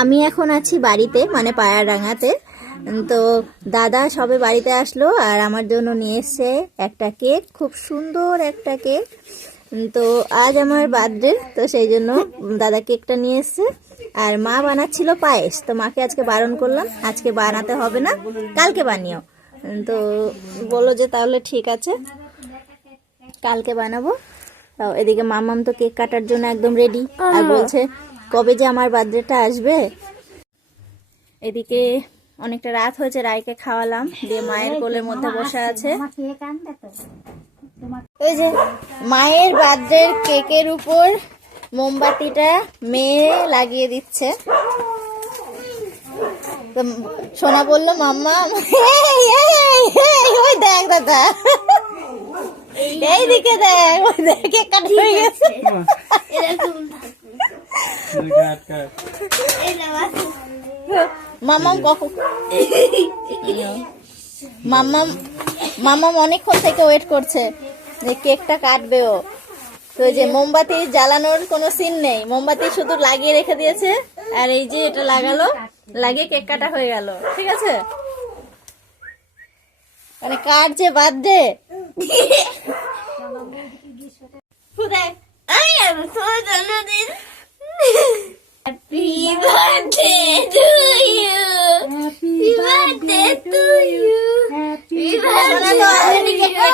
আমি এখন আছি বাড়িতে, মানে পায়ারডাঙ্গাতে। তো দাদা সবে বাড়িতে আসলো আর আমার জন্য নিয়ে এসছে একটা কেক, খুব সুন্দর একটা কেক। তো আজ আমার বার্থডে, তো সেই জন্য দাদা কেকটা নিয়ে এসছে। আর মা বানাচ্ছিল পায়েস, তো মাকে আজকে বারণ করলাম, আজকে বানাতে হবে না, কালকে বানিও। তো বললো যে তাহলে ঠিক আছে, কালকে বানাবো। এদিকে মামাম তো কেক কাটার জন্য একদম রেডি, আর বলছে কবে যে আমার বার্থডেটা আসবে। এদিকে অনেকটা রাত হয়েছে, রায়কে খাওয়ালাম, দিয়ে মায়ের কোলের মধ্যে বসে আছে। ওই যে মায়ের বার্থডের কেকের উপর মোমবাতিটা মেয়ে লাগিয়ে দিচ্ছে। তো সোনা বললো মাম্মা ওই দেখ দাদা, এইদিকে দেখ, ওই দেখ কেক কাটা হয়ে গেছে। মামাম কখন মামাম অনেকক্ষণ থেকে ওয়েট করছে যে কেকটা কাটবে ও। তো যে মোমবাতি জ্বালানোর কোনো সিন নেই, মোমবাতি শুধু লাগিয়ে রেখে দিয়েছে, আর এই যে এটা লাগালো, লাগিয়ে কেক কাটা হয়ে গেল। ঠিক আছে, মানে কার যে birthday. Happy birthday to you. Happy birthday to you. Happy birthday.